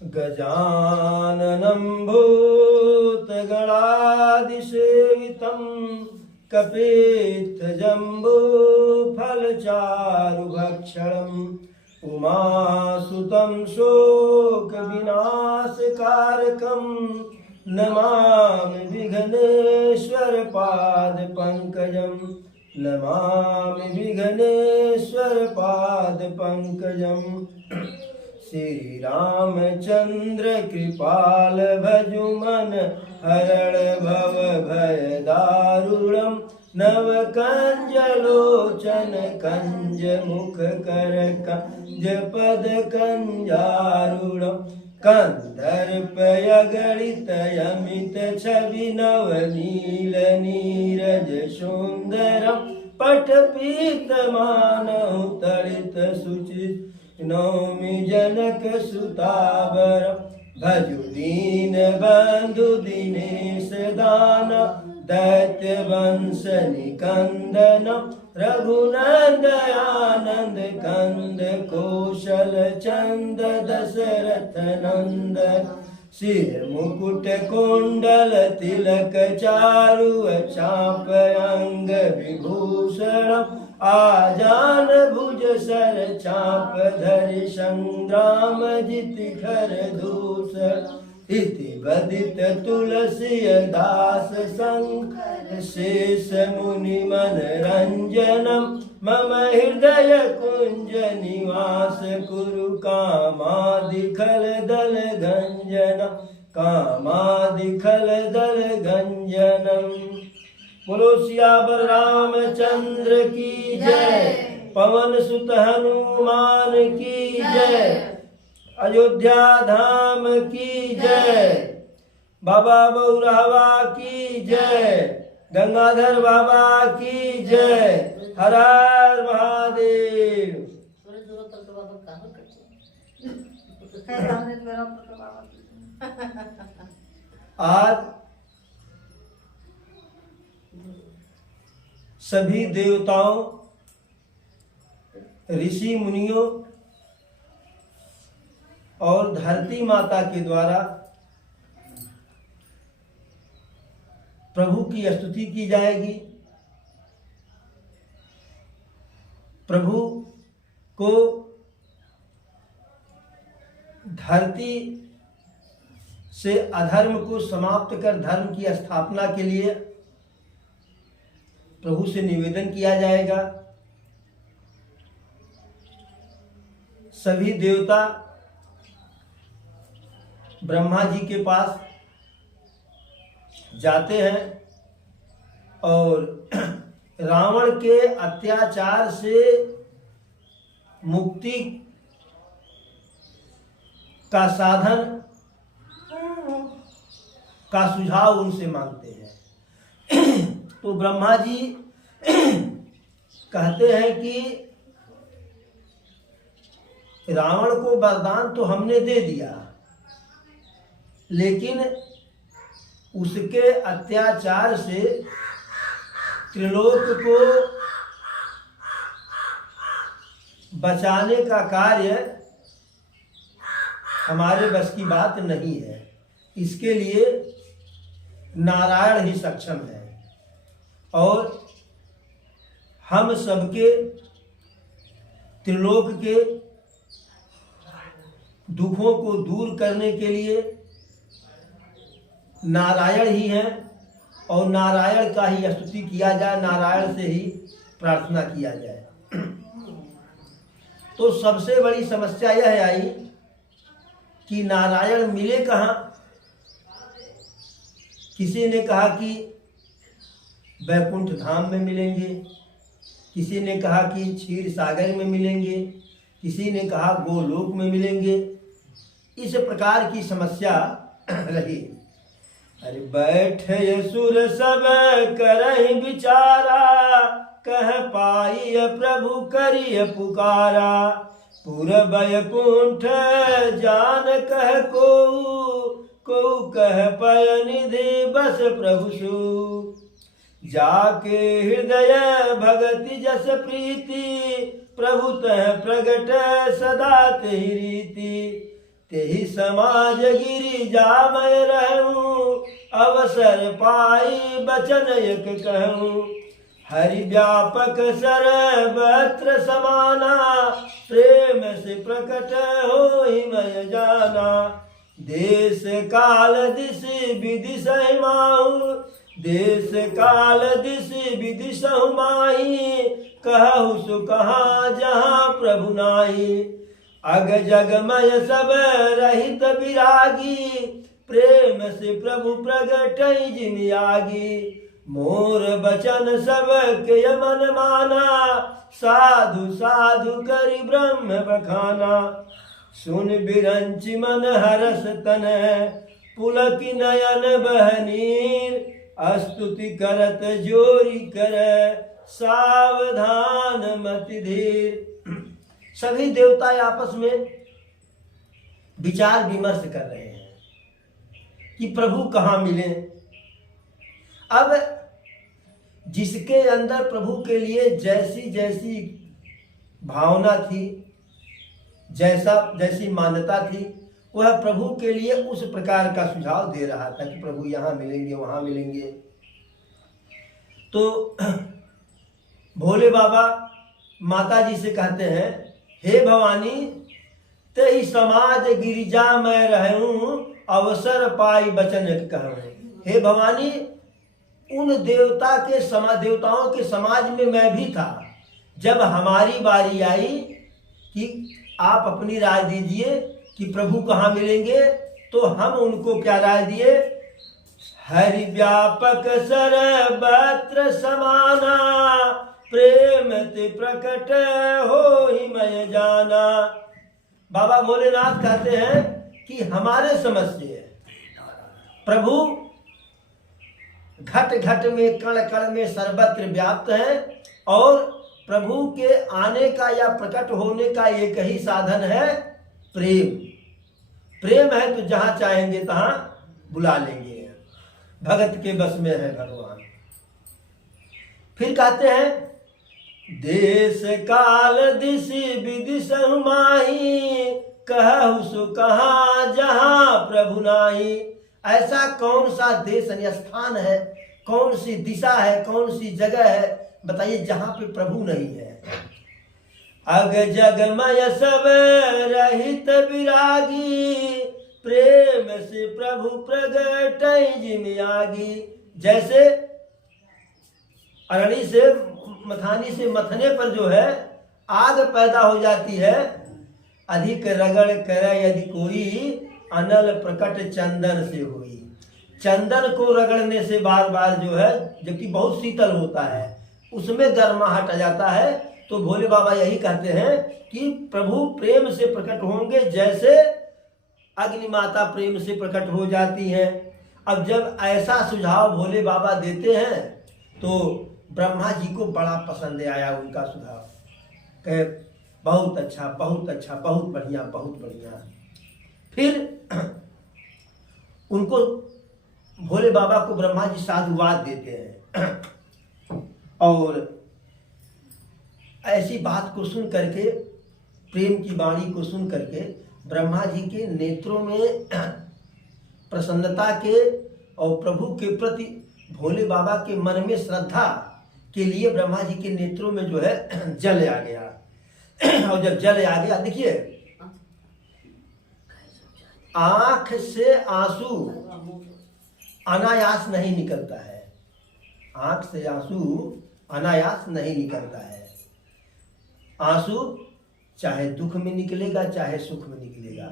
गजाननं भूतगणादिसेवितं कपित्थजम्बूफलचारुभक्षणम् उमासुतं शोकविनाशकारकं नमामि विघ्नेश्वरपादपङ्कजं नमामि विघ्नेश्वरपादपङ्कजम् श्री रामचंद्र कृपाल भजुमन हरण भव भय दारुणम नव कंज लोचन कंज मुख कर कंज पद कंजारुणम कंदर्पयगणित यमित छवि नव नील नीरज सुंदरम पटपीत मानव तड़ित सुचित नौमि जनक सुतावर भजु दीन बंधु दिनेश दान दैत्य वंश निकंदन रघुनंद आनंद कंद कौशल चंद दशरथ नंदन सिर मुकुट कुंडल तिलक चारु चाप अंग विभूषण आजान भुज सर चाप धरि संग्राम जित खर दूषण इति बदित तुलसी दास संग शेष मुनि मन रंजनम मम हृदय कुंज निवास कुरु कामादिखल दल गंजनम कामादिखल दल गंजनम। बोलो सियावर रामचंद्र की जय, पवन सुत हनुमान की जय, अयोध्या धाम की जय, बाबा बौरावा की जय, गंगाधर बाबा की जय, हर हर महादेव। आज सभी देवताओं, ऋषि मुनियों और धरती माता के द्वारा प्रभु की स्तुति की जाएगी। प्रभु को धरती से अधर्म को समाप्त कर धर्म की स्थापना के लिए प्रभु से निवेदन किया जाएगा। सभी देवता ब्रह्मा जी के पास जाते हैं और रावण के अत्याचार से मुक्ति का साधन का सुझाव उनसे मांगते हैं। तो ब्रह्मा जी कहते हैं कि रावण को वरदान तो हमने दे दिया, लेकिन उसके अत्याचार से त्रिलोक को बचाने का कार्य हमारे बस की बात नहीं है। इसके लिए नारायण ही सक्षम है और हम सबके त्रिलोक के दुखों को दूर करने के लिए नारायण ही हैं और नारायण का ही स्तुति किया जाए, नारायण से ही प्रार्थना किया जाए। तो सबसे बड़ी समस्या यह आई कि नारायण मिले कहाँ। किसी ने कहा कि वैकुंठ धाम में मिलेंगे, किसी ने कहा कि क्षीर सागर में मिलेंगे, किसी ने कहा गोलोक में मिलेंगे। इस प्रकार की समस्या रही। अरे बैठे सुर सब करहि विचारा, कह पाई प्रभु करिय पुकारा। पुर बैकुंठ जान कह को कह पय निधि बस प्रभु सु। जाके हृदय भगति जस प्रीति, प्रभु तह प्रगट सदा तेहि रीति। तेहि समाज गिरिजा मैं रहूं, अवसर पाई बचन एक कहूं। हरि व्यापक सर्वत्र समाना, प्रेम से प्रकट होई मैं जाना। देश काल दिश विधि सहमाहु, देश काल दिश विधि सहमाही। कहु सु कहाँ जहाँ प्रभु नाही, अग जगमय सब रहित विरागी। प्रेम से प्रभु प्रगटई जिन आगी, मोर बचन सब के मन माना। साधु साधु करि ब्रह्म बखाना, सुन बिरंच मन हरस तन। पुलक नयन बहनीर, स्तुति करत जोरी कर। सावधान मति धीर। सभी देवता आपस में विचार विमर्श कर रहे हैं कि प्रभु कहाँ मिले। अब जिसके अंदर प्रभु के लिए जैसी जैसी भावना थी, जैसी मान्यता थी, वह प्रभु के लिए उस प्रकार का सुझाव दे रहा था कि प्रभु यहाँ मिलेंगे, वहाँ मिलेंगे। तो भोले बाबा माता जी से कहते हैं, हे भवानी, तेहि समाज गिरिजा मैं रहूं, अवसर पाई बचन कहूं। हे भवानी, उन देवताओं के समाज में मैं भी था। जब हमारी बारी आई कि आप अपनी राय दीजिए कि प्रभु कहाँ मिलेंगे, तो हम उनको क्या राय दिए? हरि व्यापक सर्वत्र समाना, प्रेम ते प्रकट होई मैं जाना। बाबा भोलेनाथ कहते हैं कि हमारे समझ से प्रभु घट घट में, कण कण में सर्वत्र व्याप्त है, और प्रभु के आने का या प्रकट होने का एक ही साधन है प्रेम। प्रेम है तो जहां चाहेंगे तहां बुला लेंगे। भगत के बस में है भगवान। फिर कहते हैं, देश काल दिश विधि सहमाही। कहु सु कहाँ जहाँ प्रभु नाही। ऐसा कौन सा देश यानी स्थान है, कौन सी दिशा है, कौन सी जगह है, बताइए, जहां पे प्रभु नहीं है। अग जगमय सब रहित विरागी, प्रेम से प्रभु प्रगट जिन आगी। जैसे अरणी से मथानी से मथने पर जो है आग पैदा हो जाती है, अधिक रगड़ करे यदि कोई, अनल प्रकट चंदन से हुई। चंदन को रगड़ने से बार बार जो है, जबकि बहुत शीतल होता है, उसमें गर्माहट आ जाता है। तो भोले बाबा यही कहते हैं कि प्रभु प्रेम से प्रकट होंगे, जैसे अग्नि माता प्रेम से प्रकट हो जाती है। अब जब ऐसा सुझाव भोले बाबा देते हैं तो ब्रह्मा जी को बड़ा पसंद आया उनका सुझाव। कहे बहुत अच्छा, बहुत अच्छा, बहुत बढ़िया, बहुत बढ़िया। फिर उनको भोले बाबा को ब्रह्मा जी साधुवाद देते हैं, और ऐसी बात को सुन करके, प्रेम की वाणी को सुन करके ब्रह्मा जी के नेत्रों में प्रसन्नता के और प्रभु के प्रति भोले बाबा के मन में श्रद्धा के लिए ब्रह्मा जी के नेत्रों में जो है जल आ गया। और जब जल आ गया, देखिए, आंख से आंसू अनायास नहीं निकलता है। आंख से आंसू अनायास नहीं निकलता है। आंसू चाहे दुख में निकलेगा, चाहे सुख में निकलेगा।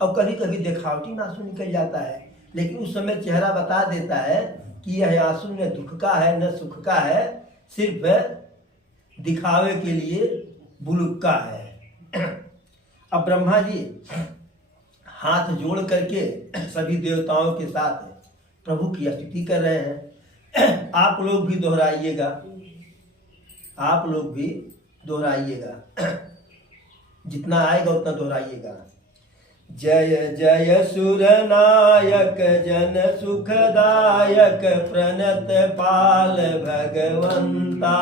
और कभी कभी दिखावटी में आंसू निकल जाता है, लेकिन उस समय चेहरा बता देता है कि यह आंसू न दुख का है न सुख का है, सिर्फ दिखावे के लिए बुलुक का है। अब ब्रह्मा जी हाथ जोड़ करके सभी देवताओं के साथ प्रभु की स्तुति कर रहे हैं। आप लोग भी दोहराइएगा, आप लोग भी दोहराइएगा, जितना आएगा उतना दोहराइएगा। जय जय सुर नायक जन सुखदायक, प्रणत पाल भगवंता।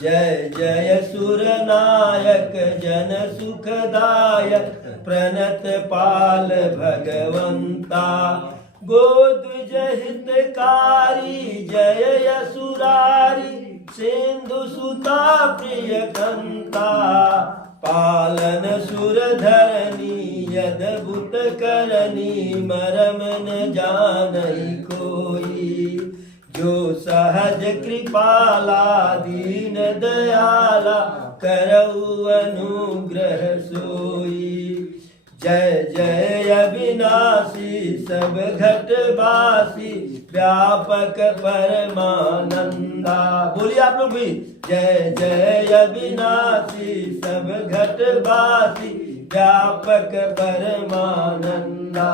जय जय सुर नायक जन सुखदायक, प्रणत पाल भगवंता। गोद्विज हितकारी जय यसुरारी सिंधु सुता प्रिय कंता। पालन सुर धरनी अद्भुत करनी मरम न जानई कोई। जो सहज कृपाला दीन दयाला करऊ अनुग्रह सोई। जय जय अविनाशी सब घटवासी व्यापक परमानंदा। बोलिए आप लोग भी, जय जय अविनाशी सब घटवासी व्यापक परमानंदा।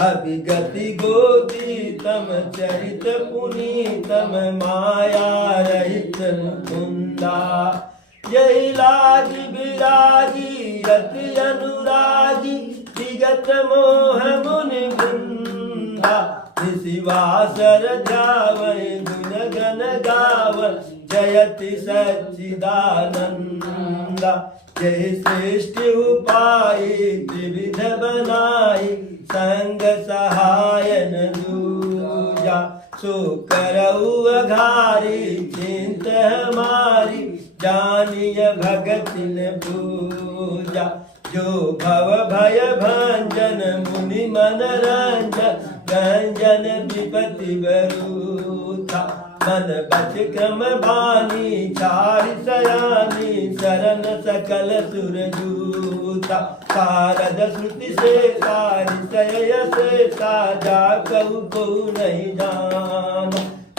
अभिगति गोदीतम चरित पुनीतम माया रहित मुकुंदा। यही लाज विरागी रति अनुरागी विगत मोह मुनि वृंदा। शिवासर ध्यावै गुण गण गावै जयति सच्चिदानंदा। जय सृष्टि उपाय त्रिविध बनाई संग सहायन दूजा। सो करऊ अघारी चिंत हमारी जानिय भगतिन पूजा। जो भव भय भंजन मुनि मनरंजन रंजन विपति बरूथा। मन बच क्रम बानी चारि सयानी शरण सकल सुर जूथा। शारद श्रुति से सारि सय से साजा कहु को नहीं जान।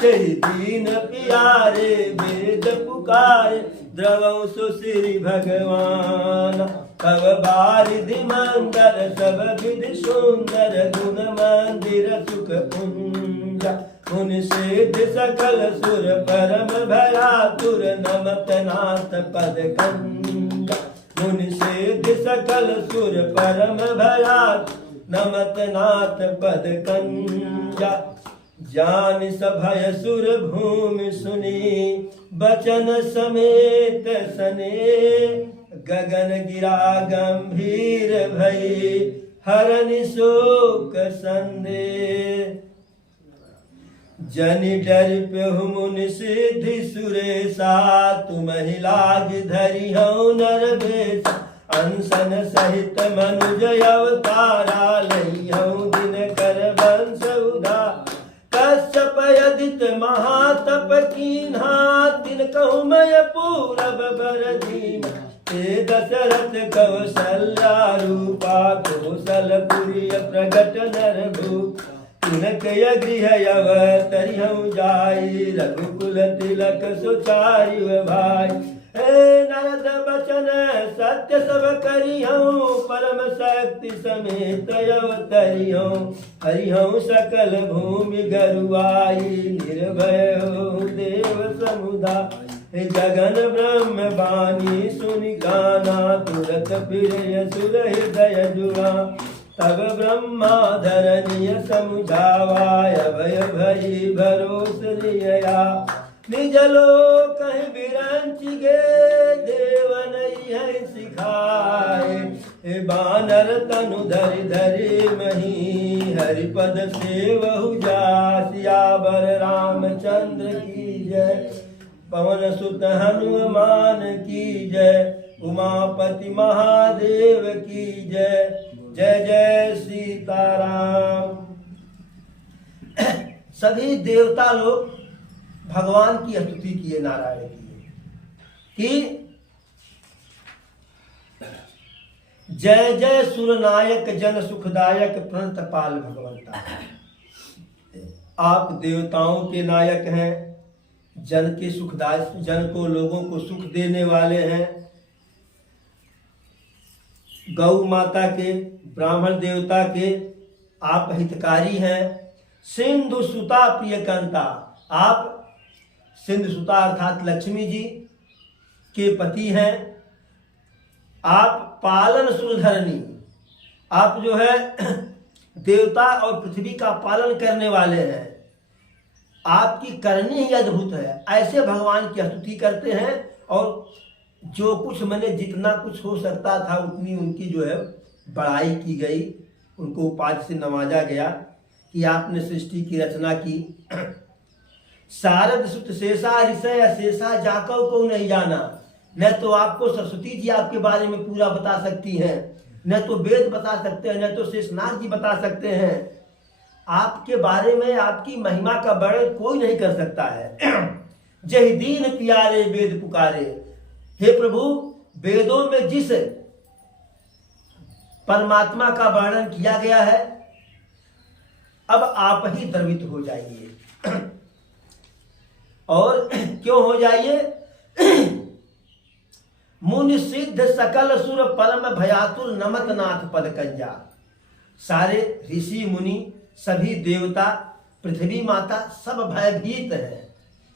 तेरी दीन प्यारे वेद पुकारे द्रवं सुश्री भगवान। तब बारिधि मंदर सब विधि सुंदर गुण मंदिर सुख पुंज। मुनि सिद्ध सकल सुर परम भयातुर नमत नाथ पद कंज। मुनि सिद्ध सकल सुर परम भयातुर नमत नाथ पद कंज। जान सभय सुर भूमि सुनी बचन समेत सने। गगन गिरा गंभीर भई हरनि शोक संदेह। जनि डर प्यहु मुनि सिद्धि सुरेशा। तुमहि लाज धरि हऊ नर बेश। अनशन सहित मनुज अवतारा लई हऊ दिन कर वंश उधार। कश्यप यदित महातप कीन्हा दिन कहु मैं पूरब बर दीन। ते दशरथ कौशल्या रूपा कौशलपुरी प्रगट नर भूप। तिनकय गृह अवतरिहं जाई रघुकुल तिलक सुचारि भाई। नारद बचन सत्य सब करिहं परम शक्ति समेत अवतरिहं। हरिहं सकल भूमि गरुआई निर्भय देव समुदाय। जगन ब्रह्म बानी सुनि गाना तुरत फिर सुर हृदय जुड़ा। तब ब्रह्मा धरनीय समुझावा अभय भई भरोस लिया। निज लोक बिरंच गे देव नहीं है सिखाए। बानर तनु धरि धरि मही हरिपद सेवहु जा। सियावर रामचंद्र की जय पवन सुत हनुमान की जय। उमापति महादेव की जय। जय जय सीताराम। सभी देवता लोग भगवान की स्तुति किए नारायण की कि जय जय सुरनायक जन सुखदायक प्रणत पाल भगवंता। आप देवताओं के नायक हैं, जन के सुखदायक, जन को लोगों को सुख देने वाले हैं। गौ माता के, ब्राह्मण देवता के आप हितकारी हैं। सिंधु सुता प्रियकांता, आप सिंधु सुता अर्थात लक्ष्मी जी के पति हैं। आप पालन सुरधरणी, आप जो है देवता और पृथ्वी का पालन करने वाले हैं। आपकी करनी ही अद्भुत है। ऐसे भगवान की स्तुति करते हैं और जो कुछ मैंने जितना कुछ हो सकता था उतनी उनकी जो है बड़ाई की गई, उनको उपाधि से नवाजा गया कि आपने सृष्टि की रचना की। शारद सुत शेषा ऋषय अशेषा जाकव को नहीं जाना। न तो आपको सरस्वती जी आपके बारे में पूरा बता सकती हैं, न तो वेद बता सकते हैं, न तो शेषनाग जी बता सकते हैं। आपके बारे में आपकी महिमा का वर्णन कोई नहीं कर सकता है। जय दीन प्यारे वेद पुकारे। हे प्रभु, वेदों में जिस परमात्मा का वर्णन किया गया है, अब आप ही द्रवित हो जाइए। और क्यों हो जाइए? मुनि सिद्ध सकल सुर परम भयातुर नमत नाथ पद कंजा। सारे ऋषि मुनि, सभी देवता, पृथ्वी माता सब भयभीत हैं,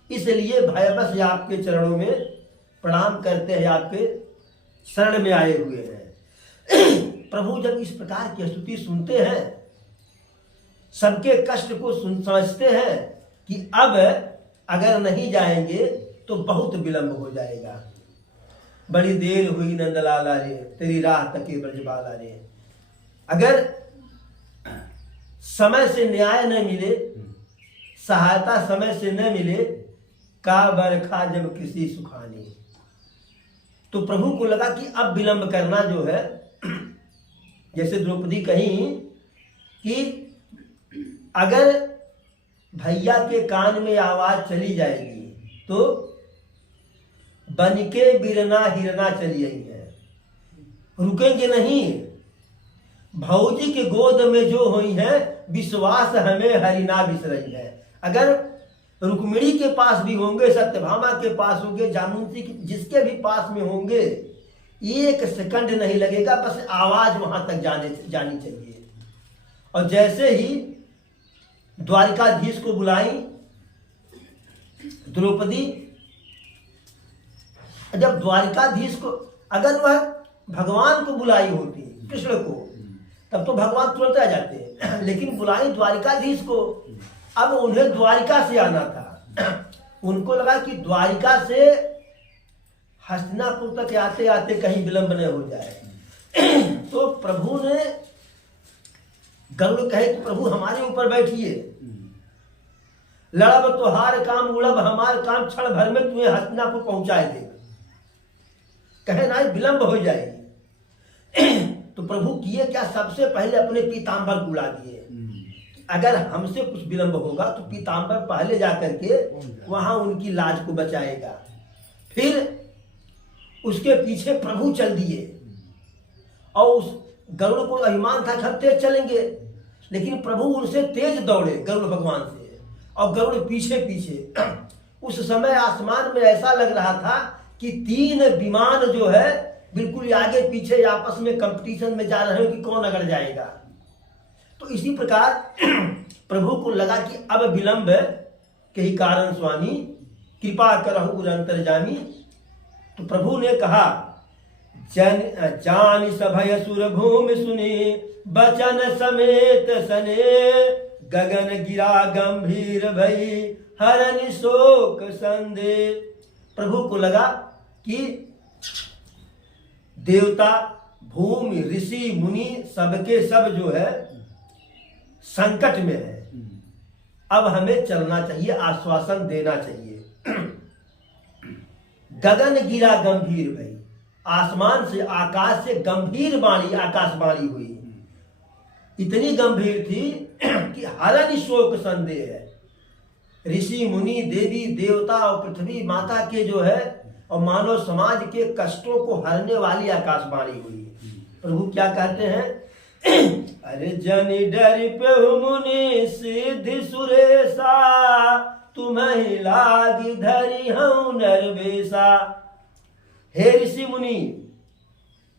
इसलिए भयवश आपके चरणों में प्रणाम करते हैं, आपके शरण में आए हुए हैं। प्रभु जब इस प्रकार की स्तुति सुनते हैं, सबके कष्ट को समझते हैं कि अब अगर नहीं जाएंगे तो बहुत विलंब हो जाएगा। बड़ी देर हुई नंदलाला रे, तेरी राह तके ब्रजबाला रे। अगर समय से न्याय न मिले, सहायता समय से न मिले, का बरखा जब किसी सुखानी। तो प्रभु को लगा कि अब विलंब करना जो है, जैसे द्रौपदी कहीं कि अगर भैया के कान में आवाज चली जाएगी तो बनिके बिरना हिरना चली आई है, रुकेंगे नहीं। भौजी के गोद में जो हुई है, विश्वास हमें हरिना बिसरई है। अगर रुक्मिणी के पास भी होंगे, सत्यभामा के पास होंगे, जामुनती जिसके भी पास में होंगे, एक सेकंड नहीं लगेगा, बस आवाज वहां तक जानी चाहिए। और जैसे ही द्वारिकाधीश को बुलाई द्रौपदी, जब द्वारिकाधीश को, अगर वह भगवान को बुलाई होती, कृष्ण को, तब तो भगवान तुरंत आ जाते, लेकिन बुलाई द्वारिकाधीश को। अब उन्हें द्वारिका से आना था। उनको लगा कि द्वारिका से हस्तिनापुर तक आते आते कहीं विलंब न हो जाए। तो प्रभु ने गरुड़ कहे कि प्रभु हमारे ऊपर बैठिए, लड़ब तोहार काम उड़ब हमार काम, क्षण भर में तुम्हें हस्तिनापुर पहुंचाए देगा। कहे ना विलंब हो जाएगी। तो प्रभु किए क्या? सबसे पहले अपने पीताम्बर को उड़ा दिए। अगर हमसे कुछ विलंब होगा तो पीताम्बर पहले जाकर के वहां उनकी लाज को बचाएगा। फिर उसके पीछे प्रभु चल दिए, और उस गरुड़ को अभिमान था कि हम तेज चलेंगे, लेकिन प्रभु उनसे तेज दौड़े गरुड़ भगवान से, और गरुड़ पीछे पीछे। उस समय आसमान में ऐसा लग रहा था कि 3 विमान जो है बिल्कुल आगे पीछे आपस में कंपटीशन में जा रहे हो कि कौन अगड़ जाएगा। तो इसी प्रकार प्रभु को लगा कि अब विलंब के ही कारण स्वामी कृपा करहु अंतर्जामी। तो प्रभु ने कहा, जान सभय सुर भूमि सुने, बचन समेत सने, गगन गिरा गंभीर भई, हरनि शोक संदे। प्रभु को लगा कि देवता, भूमि, ऋषि, मुनि सबके सब जो है संकट में है, अब हमें चलना चाहिए, आश्वासन देना चाहिए। गगन गिरा गंभीर भई, आसमान से, आकाश से गंभीर वाणी, आकाशवाणी हुई। इतनी गंभीर थी कि हरनि शोक संदेह है। ऋषि मुनि, देवी देवता और पृथ्वी माता के जो है और मानव समाज के कष्टों को हरने वाली आकाशवाणी हुई। प्रभु क्या कहते हैं? अरे जनि डरि पेहु मुनि सिद्धि सुरेशा, तुम्हें लागी धरि हूं नरवेशा। हे ऋषि मुनि,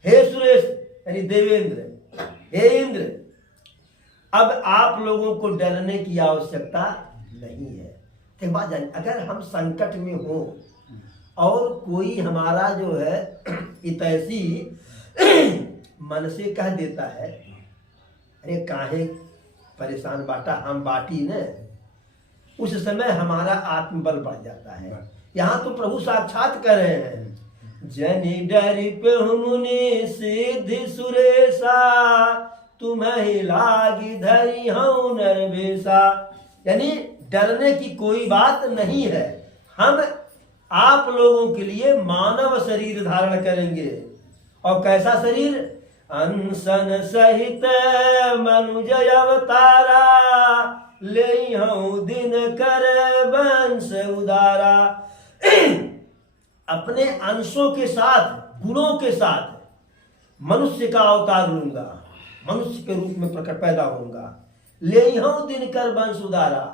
हे सुरेश यानी देवेंद्र, हे इंद्र, अब आप लोगों को डरने की आवश्यकता नहीं है। एक बात जानिए, अगर हम संकट में हो और कोई हमारा जो है इतैसी मन से कह देता है, अरे काहे परेशान बाटा, हम बाटी न, उस समय हमारा आत्मबल बढ़ जाता है। यहाँ तो प्रभु साक्षात कह रहे हैं, जनि डरि पेहु मुनि सिद्धि सुरेशा, तुम्हें लागी धरी हूं नरवेशा। यानी डरने की कोई बात नहीं है, हम आप लोगों के लिए मानव शरीर धारण करेंगे। और कैसा शरीर? अनशन सहित मनुज अवतारा, ले हूं दिन कर वंश उदारा। अपने अंशों के साथ, गुणों के साथ मनुष्य का अवतार लूंगा, मनुष्य के रूप में प्रकट पैदा होऊंगा। ले हूं दिनकर वंश उदारा।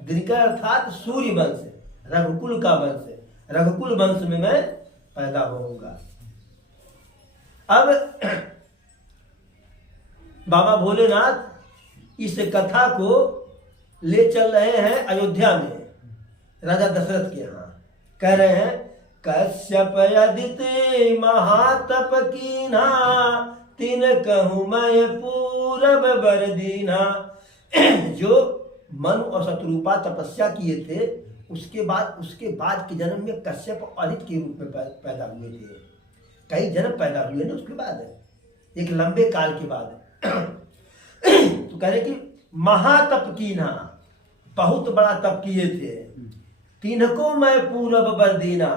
दिनकर अर्थात सूर्य वंश, रघुकुल का वंश, रघुकुल वंश में मैं पैदा होऊंगा। अब बाबा भोलेनाथ इस कथा को ले चल रहे हैं अयोध्या में, राजा दशरथ के यहाँ। कह रहे हैं कश्यप अदिति महातप कीन्हा, तिन कहूँ मैं पूरब बर दीना। जो मनु और शत्रुपा तपस्या किए थे, उसके बाद के जन्म में कश्यप अदिति के रूप में पैदा हुए थे। कई जन्म पैदा हुए ना उसके बाद, एक लंबे काल के बाद। तो कह रहे कि महातप कीन्हा, बहुत बड़ा तप किए थे। तिनको मैं पूरब बर दीना,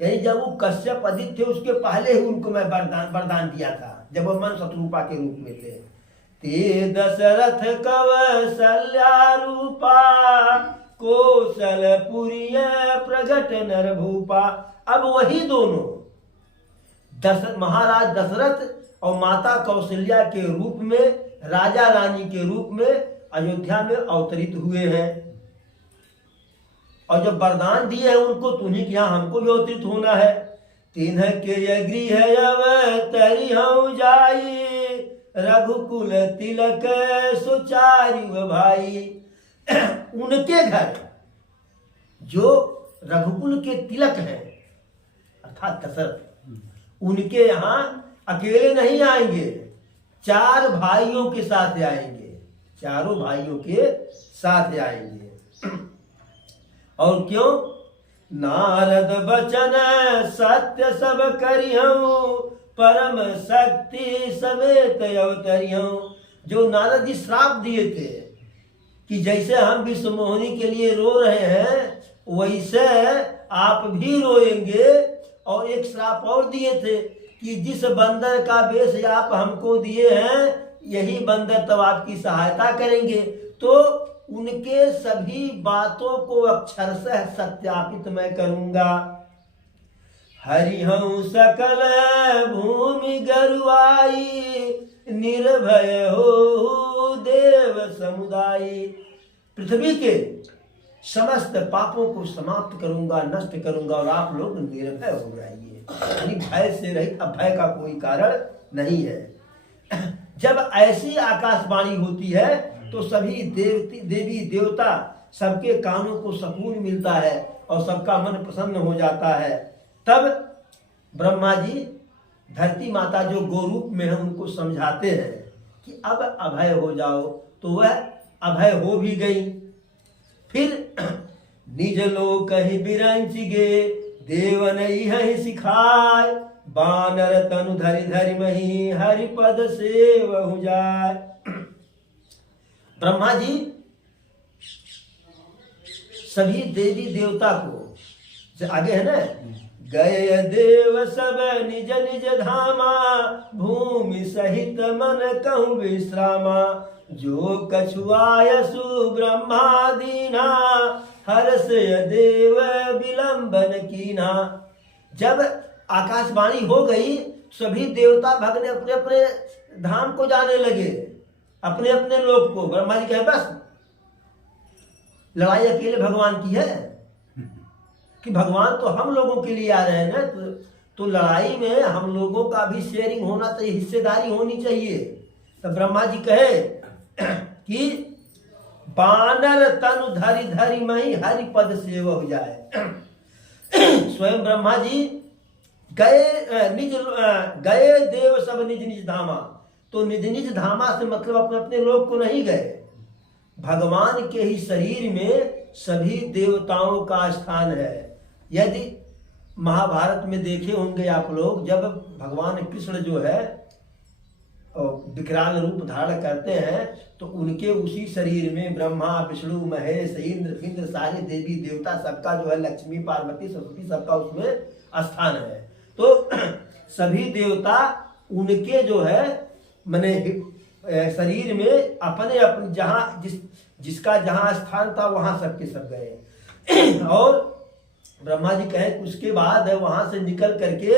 यानी जब वो कश्यप अदिति थे उसके पहले ही उनको मैं वरदान दिया था, जब वो मन शत्रुपा के रूप में थे। ते दशरथ कौशल्या रूपा, कौशलपुरी प्रगट नर भूपा। अब वही दोनों महाराज दशरथ और माता कौशल्या के रूप में, राजा रानी के रूप में अयोध्या में अवतरित हुए हैं। और जब वरदान दिए हैं उनको, तो उन्हीं के यहाँ हमको भी अवतरित होना है। तिन्ह के गृह अवतरी हूँ जाई, रघुकुल तिलक सुचारु भाई। उनके घर जो रघुकुल के तिलक हैं अर्थात दशरथ, उनके यहाँ अकेले नहीं आएंगे, 4 भाइयों के साथ आएंगे, चारों भाइयों के साथ आएंगे। और क्यों? नारद बचन सत्य सब करिहूं, परम शक्ति समेत अवतरिहूं। जो नारद जी श्राप दिए थे कि जैसे हम विश्व मोहिनी के लिए रो रहे हैं, वैसे आप भी रोएंगे। और एक श्राप और दिए थे कि जिस बंदर का वेश आप हमको दिए हैं, यही बंदर तब आपकी सहायता करेंगे। तो उनके सभी बातों को अक्षरशः सत्यापित मैं करूंगा। हरिहं सकल भूमि गरुआई, निर्भय हो देव समुदायी। पृथ्वी के समस्त पापों को समाप्त करूंगा, नष्ट करूंगा, और आप लोग निर्भय हो जाइए। यानी भय से रहित, अब भय का कोई कारण नहीं है। जब ऐसी आकाशवाणी होती है तो सभी देवी देवता, सबके कानों को सुकून मिलता है और सबका मन प्रसन्न हो जाता है। तब ब्रह्मा जी धरती माता जो गोरूप में है उनको समझाते हैं कि अब अभय हो जाओ। तो वह अभय हो भी गई। फिर निज लोक ही बिरंच गे, देवन ही सिखाय, बानर तनु धरि धरि मही, हरिपद सेवहु जाय। ब्रह्मा जी सभी देवी देवता को, आगे है ना, गए देव सब निज निज धामा, भूमि सहित मन कहूँ विश्रामा, जो कछुआयसु ब्रह्मा दीना, हर्ष देव विलंबन कीना। जब आकाशवाणी हो गई, सभी देवता भगने अपने अपने धाम को जाने लगे, अपने अपने लोक को। ब्रह्मा जी कहे बस लड़ाई अकेले भगवान की है, कि भगवान तो हम लोगों के लिए आ रहे हैं ना, तो लड़ाई में हम लोगों का भी शेयरिंग होना चाहिए, हिस्सेदारी होनी चाहिए। तो ब्रह्मा जी कहे कि बानर तनु धरि धरि मही, हरि पद सेवा हो जाए। स्वयं ब्रह्मा जी गए देव सब निज निज धामा। तो निज निज धामा से मतलब अपने अपने लोक को नहीं गए, भगवान के ही शरीर में सभी देवताओं का स्थान है। यदि महाभारत में देखे होंगे आप लोग, जब भगवान कृष्ण जो है विकराल रूप धारण करते हैं तो उनके उसी शरीर में ब्रह्मा विष्णु महेश इंद्र सारे देवी देवता सबका जो है, लक्ष्मी पार्वती सरस्वती सबका उसमें स्थान है। तो सभी देवता उनके जो है माने शरीर में अपने अपने जहाँ जिसका जहाँ स्थान था वहाँ सबके सब गए। और ब्रह्मा जी कहे उसके बाद वहां से निकल करके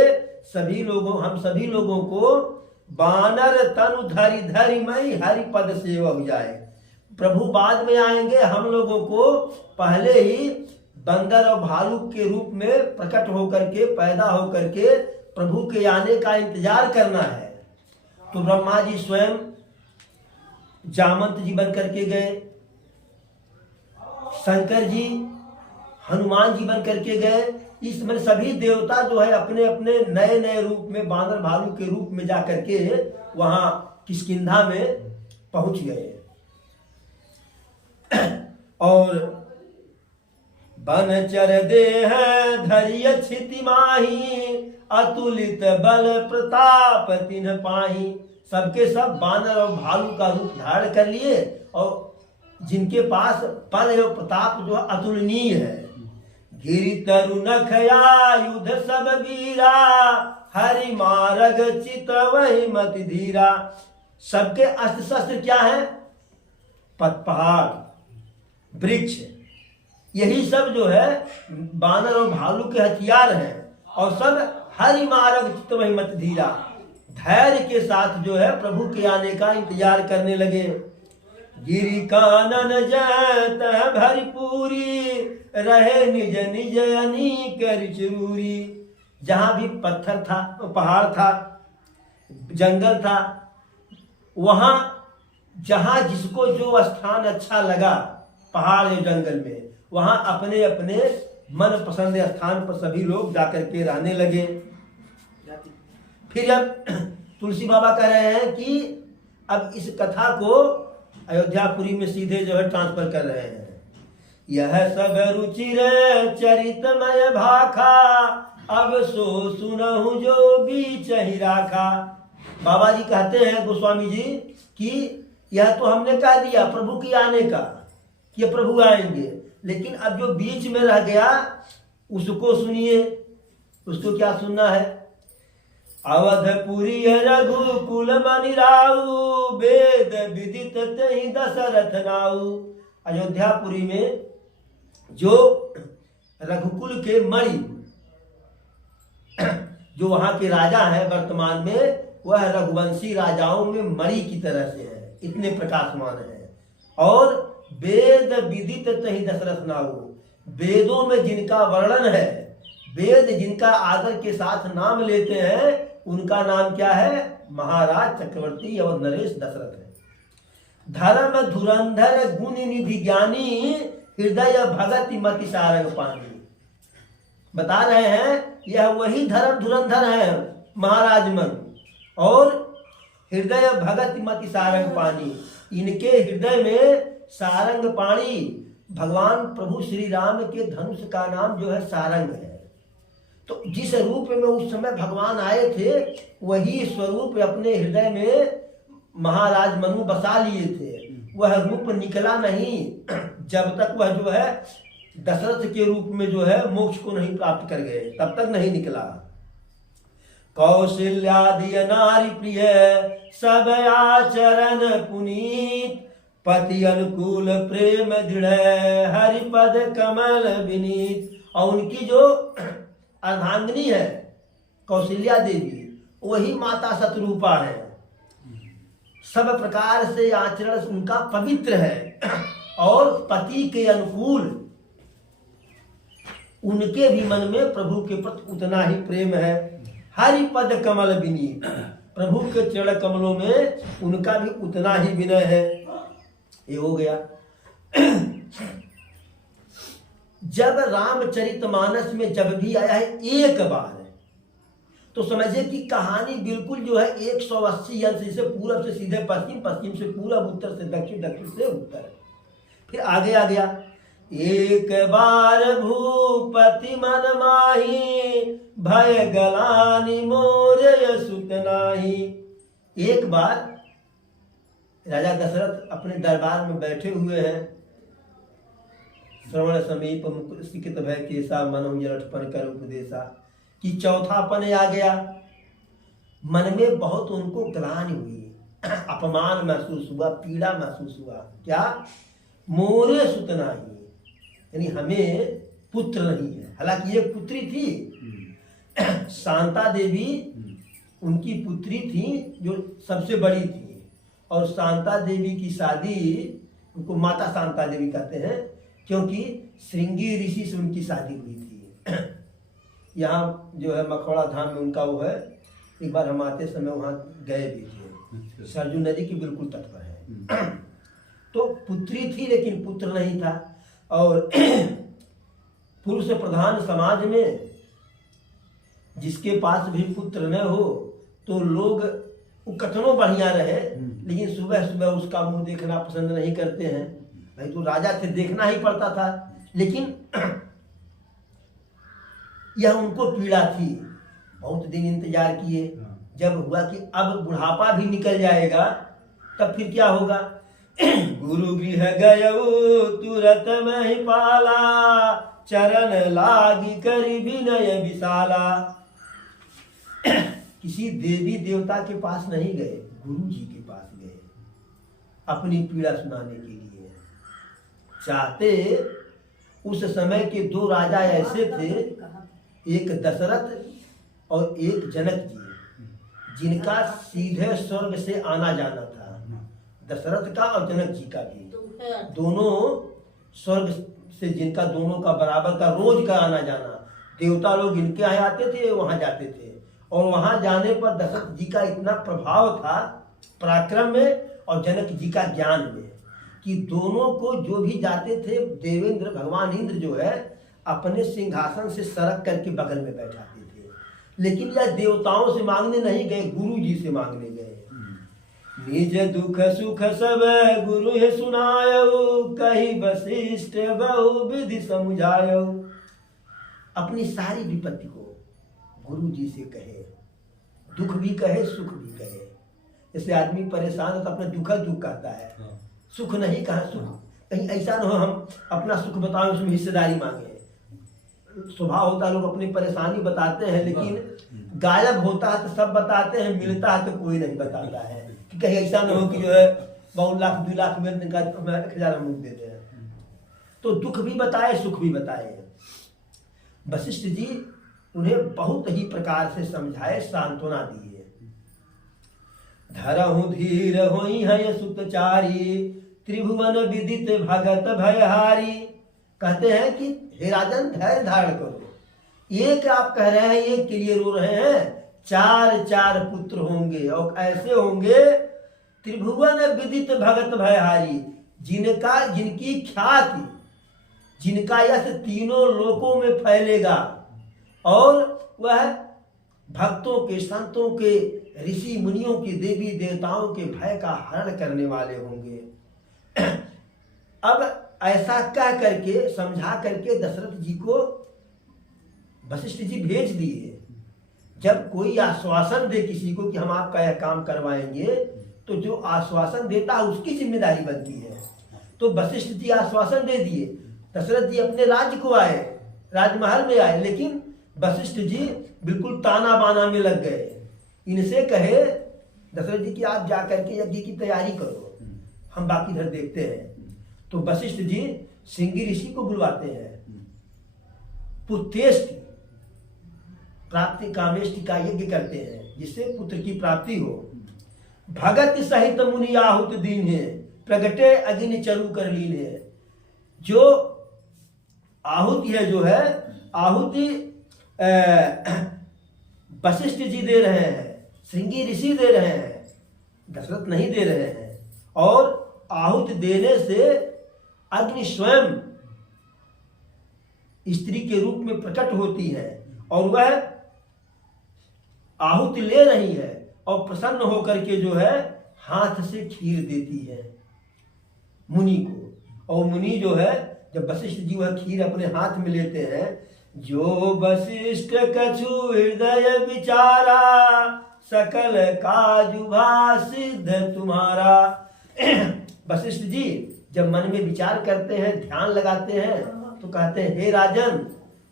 हम सभी लोगों को बानर तनु धरि धरि मई हरि पद सेवा हो जाए। प्रभु बाद में आएंगे, हम लोगों को पहले ही बंदर और भालू के रूप में प्रकट होकर के पैदा होकर के प्रभु के आने का इंतजार करना है। तो ब्रह्मा जी स्वयं जामंत जी बन करके गए, शंकर जी हनुमान जी बन करके गए। इसमें सभी देवता जो है अपने अपने नए नए रूप में बानर भालू के रूप में जाकर के वहां किष्किंधा में पहुंच गए। और बनचर देह धैर्य क्षिति माही अतुलित बल प्रताप तिन्ह पाही। सबके सब बानर और भालू का रूप धारण कर लिए और जिनके पास बल और प्रताप जो अतुलनीय है। गिरि तरु नखया युध सब वीरा हरि मारग चित वही मत धीरा। सबके अस्त्र शस्त्र क्या है? पहाड़ वृक्ष, यही सब जो है बानर और भालू के हथियार हैं। और सब हरि मारग चित वही मत धीरा, धैर्य के साथ जो है प्रभु के आने का इंतजार करने लगे। गिरि कानन जैत भरपूरी रहे निज निज अनीक रिचरूरी। जहां भी पत्थर था, पहाड़ था, जंगल था, वहां जहां जिसको जो स्थान अच्छा लगा पहाड़ या जंगल में, वहां अपने अपने मन पसंद स्थान पर सभी लोग जाकर के रहने लगे। फिर अब तुलसी बाबा कह रहे हैं कि अब इस कथा को अयोध्यापुरी में सीधे जो है ट्रांसफर कर रहे हैं। यह सब रुचिर चरितमय भाखा अब सो सुनहु जो बीच ही राखा। बाबा जी कहते हैं गोस्वामी जी कि यह तो हमने कह दिया प्रभु की आने का कि प्रभु आएंगे, लेकिन अब जो बीच में रह गया उसको सुनिए। उसको क्या सुनना है? अवधपुरी रघुकुल मनि राऊ वेद विदित तहि दशरथ नाऊ। अयोध्यापुरी में जो रघुकुल के मणि जो वहां के राजा हैं वर्तमान में, वह रघुवंशी राजाओं में मणि की तरह से है, इतने प्रकाशमान है। और वेद विदित तहि दशरथ नाऊ, वेदों में जिनका वर्णन है, वेद जिनका आदर के साथ नाम लेते हैं, उनका नाम क्या है? महाराज चक्रवर्ती और नरेश दशरथ है। धर्म धुरंधर गुण निधि ज्ञानी हृदय भगत मति सारंग पानी। बता रहे हैं यह वही धर्म धुरंधर है महाराज मन, और हृदय भगत मति सारंग पानी। इनके हृदय में सारंग पाणी, भगवान प्रभु श्री राम के धनुष का नाम जो है सारंग है। तो जिस रूप में उस समय भगवान आए थे, वही स्वरूप अपने हृदय में महाराज मनु बसा लिए थे। वह रूप निकला नहीं जब तक वह जो है दशरथ के रूप में जो है मोक्ष को नहीं प्राप्त कर गए, तब तक नहीं निकला। कौशल्यादि नारी प्रिय सब आचरण पुनीत पति अनुकूल प्रेम दृढ़ हरिपद कमल विनीत। और उनकी जो अर्धांगिनी है कौशल्या देवी, वही माता शतरूपा है। सब प्रकार से आचरण उनका पवित्र है और पति के अनुकूल। उनके भी मन में प्रभु के प्रति उतना ही प्रेम है। हरिपद कमल विनीत, प्रभु के चरण कमलों में उनका भी उतना ही विनय है। ये हो गया। जब रामचरितमानस में जब भी आया है एक बार, तो समझिए कि कहानी बिल्कुल जो है 180 अंश से पूरब से सीधे पश्चिम, पश्चिम से पूरब, उत्तर से दक्षिण, दक्षिण से उत्तर। फिर आगे आ गया। एक बार भूपति मन माही, भय गलानी मोर सुत नाही। एक बार राजा दशरथ अपने दरबार में बैठे हुए हैं। श्रवण समीप मुकुट भय केसा, मनहु जलठपन कर उपदेशा, कि चौथापन आ गया। मन में बहुत उनको ग्लानि हुई, अपमान महसूस हुआ, पीड़ा महसूस हुआ। क्या? मोरे सुत नाही, यानी हमें पुत्र नहीं है। हालांकि एक पुत्री थी, शांता देवी उनकी पुत्री थी जो सबसे बड़ी थी, और शांता देवी की शादी, उनको माता शांता देवी कहते हैं क्योंकि श्रृंगी ऋषि से उनकी शादी हुई थी। यहाँ जो है मखौड़ा धाम में उनका वो है। एक बार हम आते समय वहाँ गए भी थे, सरजू नदी की बिल्कुल तट पर है। तो पुत्री थी लेकिन पुत्र नहीं था। और पुरुष प्रधान समाज में जिसके पास भी पुत्र न हो तो लोग कतनों बढ़िया रहे, लेकिन सुबह सुबह उसका मुंह देखना पसंद नहीं करते हैं। भाई तो राजा थे, देखना ही पड़ता था। लेकिन यह उनको पीड़ा थी। बहुत दिन इंतजार किए, जब हुआ कि अब बुढ़ापा भी निकल जाएगा तब फिर क्या होगा। गुरु गृह गयऊ तुरत महि पाला, चरण लागी करि विनय विशाला। किसी देवी देवता के पास नहीं गए, गुरु जी के पास गए अपनी पीड़ा सुनाने के लिए। चाहते उस समय के दो राजा ऐसे थे, एक दशरथ और एक जनक जी, जिनका सीधे स्वर्ग से आना जाना था। दशरथ का और जनक जी का भी, दोनों स्वर्ग से, जिनका दोनों का बराबर का रोज का आना जाना। देवता लोग इनके यहाँ आते थे, वहां जाते थे। और वहां जाने पर दशरथ जी का इतना प्रभाव था पराक्रम में और जनक जी का ज्ञान में, कि दोनों को जो भी जाते थे, देवेंद्र भगवान इंद्र जो है अपने सिंहासन से सरक करके बगल में बैठाते थे। लेकिन यह देवताओं से मांगने नहीं गए, गुरु जी से मांगने गए। निज दुख सुख सब गुरु है सुनायो, कही वशिष्ठ बहु विधि समझायो। अपनी सारी विपत्ति को गुरु जी से कहे, दुख भी कहे सुख भी कहे। जैसे आदमी परेशान हो तो अपना दुख कहता है, सुख नहीं कहा। सुख कहीं ऐसा न हो हम अपना सुख बताएं, उसमें हिस्सेदारी मांगे। स्वभाव होता है लोग अपनी परेशानी बताते हैं, लेकिन गायब होता है तो सब बताते हैं, मिलता है तो कोई नहीं बताता है। कि कहीं ऐसा न हो कि जो है बहुत लाख 2 लाख में 1,000 मुख देते हैं। तो दुख भी बताए सुख भी बताए। वशिष्ठ जी उन्हें बहुत ही प्रकार से समझाए, सांत्वना दिए। धरहु धीर होई है सुतचारी, त्रिभुवन विदित भगत भयहारी। कहते हैं कि हे राजन धैर्य धारण करो। एक आप कह रहे हैं, एक के लिए रो रहे हैं, 4 पुत्र होंगे और ऐसे होंगे त्रिभुवन विदित भगत भयहारी, जिनकी ख्याति, जिनका यश तीनों लोकों में फैलेगा, और वह भक्तों के, संतों के, ऋषि मुनियों के, देवी देवताओं के भय का हरण करने वाले होंगे। अब ऐसा कह करके, समझा करके दशरथ जी को वशिष्ठ जी भेज दिए। जब कोई आश्वासन दे किसी को कि हम आपका यह काम करवाएंगे, तो जो आश्वासन देता है उसकी जिम्मेदारी बनती है। तो वशिष्ठ जी आश्वासन दे दिए, दशरथ जी अपने राज्य को आए, राजमहल में आए, लेकिन वशिष्ठ जी बिल्कुल ताना बाना में लग गए। इनसे कहे दशरथ जी कि आप जाकर के यज्ञ की तैयारी करो, हम बाकी इधर देखते हैं। तो वशिष्ठ जी श्रृंगी ऋषि को बुलवाते हैं। पुत्रेष्टि प्राप्ति कामेष्टि का यज्ञ करते हैं, जिससे पुत्र की प्राप्ति हो। भगत सहित मुनि आहुत दीन है, प्रगटे अग्नि चरु कर लीन है। जो आहुति है, जो है आहुति वशिष्ठ जी दे रहे हैं, श्रृंगी ऋषि दे रहे हैं, दशरथ नहीं दे रहे हैं। और आहुति देने से अग्नि स्वयं स्त्री के रूप में प्रकट होती है, और वह आहुति ले रही है और प्रसन्न होकर के जो है हाथ से खीर देती है मुनि को। और मुनि जो है जब वशिष्ठ जी वह खीर अपने हाथ में लेते हैं, जो वशिष्ठ कछु हृदय विचारा, सकल काजुभा सिद्ध तुम्हारा। वशिष्ठ जी जब मन में विचार करते हैं, ध्यान लगाते हैं, तो कहते हैं हे राजन,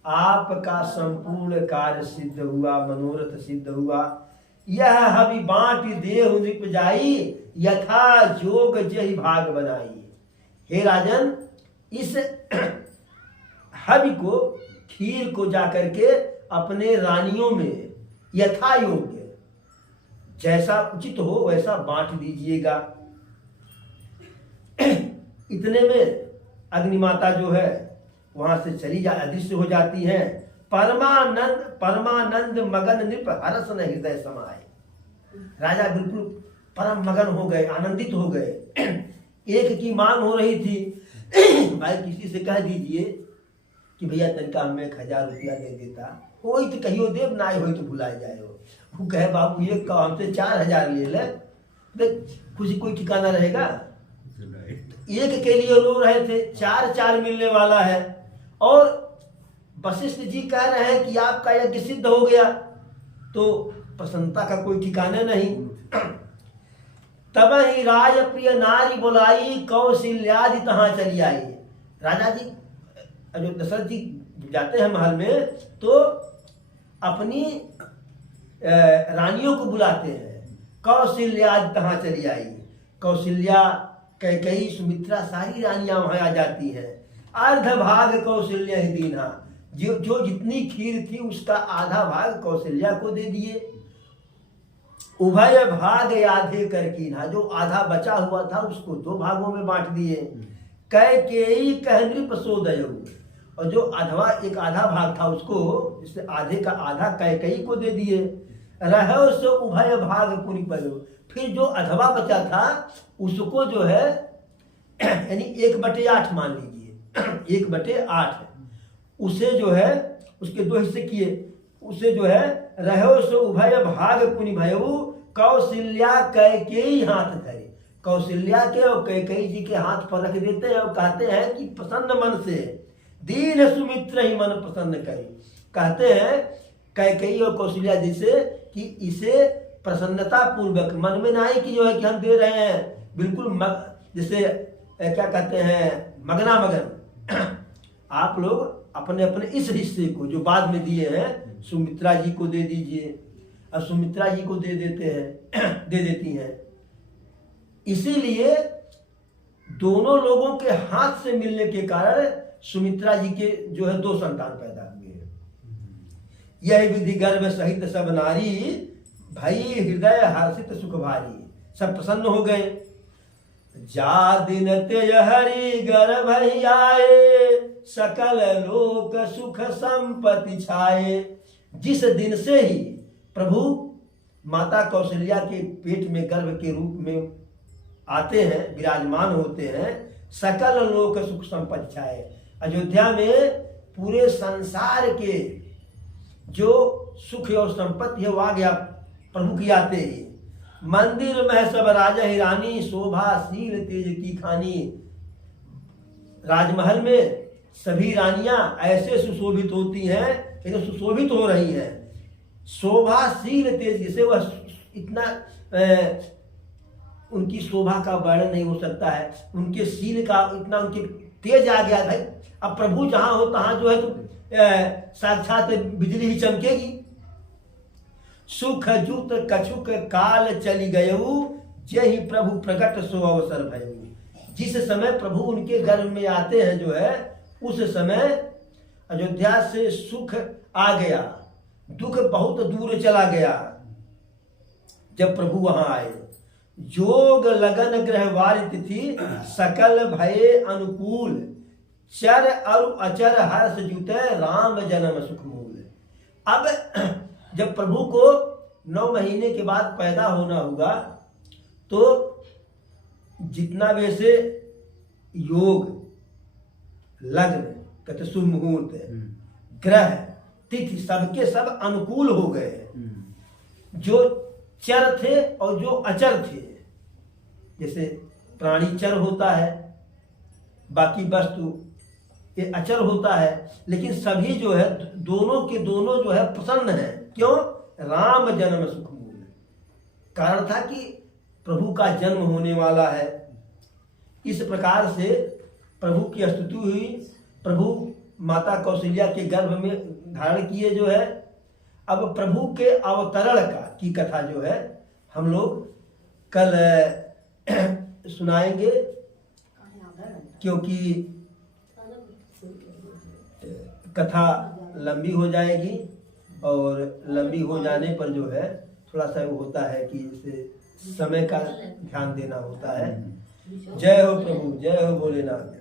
आपका संपूर्ण कार्य सिद्ध हुआ, मनोरथ सिद्ध हुआ। यह हवि बांट देहु नृप जाई, यथा जोग जहि भाग बनाई। हे राजन, इस हवि को, खीर को जाकर के अपने रानियों में यथा योग्य जैसा उचित हो वैसा बांट दीजिएगा। इतने में अग्निमाता जो है वहां से चली जा अदृश्य हो जाती है। परमानंद मगन नृप हरस न हृदय समाए। राजा बिल्कुल परम मगन हो गए, आनंदित हो गए। एक की मांग हो रही थी, भाई किसी से कह दीजिए कि भैया तनिका हमें 1000 रुपया दे देता, कोई तो कहियो देव ना हो तो भुला जाए। वो कहे बाबू ये कहो हमसे 4000 ले ले, खुशी कोई ठिकाना रहेगा। एक के लिए रो रहे थे, 4 मिलने वाला है। और वशिष्ठ जी कह रहे हैं कि आपका यज्ञ सिद्ध हो गया, तो प्रसन्नता का कोई ठिकाना नहीं। तब ही राज प्रिय नारी बुलाई, कौशल्यादि तहां चली आई। राजा जी जो दशरथ जी जाते हैं महल में, तो अपनी रानियों को बुलाते हैं, कौशल्यादि तहां चली आई। कौशल्या, कैकेयी, सुमित्रा, सारी रानियां वहां आ जाती हैं। अर्ध भाग कौशल्या ही दीना, जो जितनी खीर थी उसका आधा भाग कौशल्या को दे दिए। उभय भाग आधे कर कीन्हा, जो आधा बचा हुआ था उसको 2 भागों में बांट दिए। कैकेयी कह नृप सोदयौ, और जो एक आधा भाग था उसको, जिससे आधे का आधा कैकेयी को दे दिए। रहो सो उभय भाग पुनि पयो, फिर जो अधवा बचा था उसको जो है यानी 1/8 मान लीजिए, 1/8 उसे जो है उसके 2 हिस्से किए। उसे जो है रहो सो उभय भाग पुनि भयो, कौशल्या कैकेयी हाथ धरे। कौशल्या के और कैकेयी जी के हाथ पर रख देते हैं और कहते हैं कि प्रसन्न मन से दीन सुमित्र ही मन प्रसन्न करे। कहते हैं कैकेयी और कौशल्या जी से कि इसे प्रसन्नता पूर्वक, मन में ना आए कि जो है कि हम दे रहे हैं बिल्कुल जैसे क्या कहते हैं मगना मगन। आप लोग अपने अपने इस हिस्से को जो बाद में दिए हैं सुमित्रा जी को दे दीजिए। और सुमित्रा जी को दे देती हैं। इसीलिए दोनों लोगों के हाथ से मिलने के कारण सुमित्रा जी के जो है 2 संतान पैदा हुए। यह विधि गर्भ सहित सब नारी, भई हृदय हर्षित सुख भारी। सब प्रसन्न हो गए। जा दिन तेज हरि गर्भ आए, सकल लोक सुख संपत्ति छाए। जिस दिन से ही प्रभु माता कौशल्या के पेट में गर्भ के रूप में आते हैं, विराजमान होते हैं, सकल लोक सुख संपत्ति छाए। अयोध्या में पूरे संसार के जो सुख और संपत्ति है वो आ गया प्रभु की आते ही। मंदिर में सब राजा ही रानी, शोभाशील तेज की खानी। राजमहल में सभी रानियां ऐसे सुशोभित होती हैं, लेकिन सुशोभित हो रही हैं। शोभाशील तेज, जिसे वह इतना उनकी शोभा का वर्णन नहीं हो सकता है। उनके शील का इतना उनके तेज आ गया भाई। अब प्रभु जहां हो तहां जो है तो साक्षात बिजली ही चमकेगी। सुख जूत कछुक काल चली गयऊ, जय प्रभु प्रकट सो अवसर भयऊ। जिस समय प्रभु उनके गर्भ में आते हैं जो है, उस समय अयोध्या से सुख आ गया, दुख बहुत दूर चला गया। जब प्रभु वहां आए, जोग लगन ग्रह वारी तिथि, सकल भये अनुकूल। चर और अचर हर्ष जुते, राम जन्म सुख मूल। अब जब प्रभु को 9 महीने के बाद पैदा होना होगा, तो जितना वैसे योग, लग्न कहते शुभ मुहूर्त, ग्रह, तिथि सबके सब अनुकूल हो गए। जो चर थे और जो अचर थे, जैसे प्राणी चर होता है, बाकी वस्तु ये अचल होता है, लेकिन सभी जो है दोनों के दोनों जो है प्रसन्न है। क्यों? राम जन्म सुख मूल, कारण था कि प्रभु का जन्म होने वाला है। इस प्रकार से प्रभु की स्तुति हुई। प्रभु माता कौशल्या के गर्भ में धारण किए जो है। अब प्रभु के अवतरण की कथा जो है हम लोग कल सुनाएंगे, क्योंकि कथा लंबी हो जाएगी और लंबी हो जाने पर जो है थोड़ा सा वो होता है कि इसे समय का ध्यान देना होता है। जय हो प्रभु, जय हो भोलेनाथ।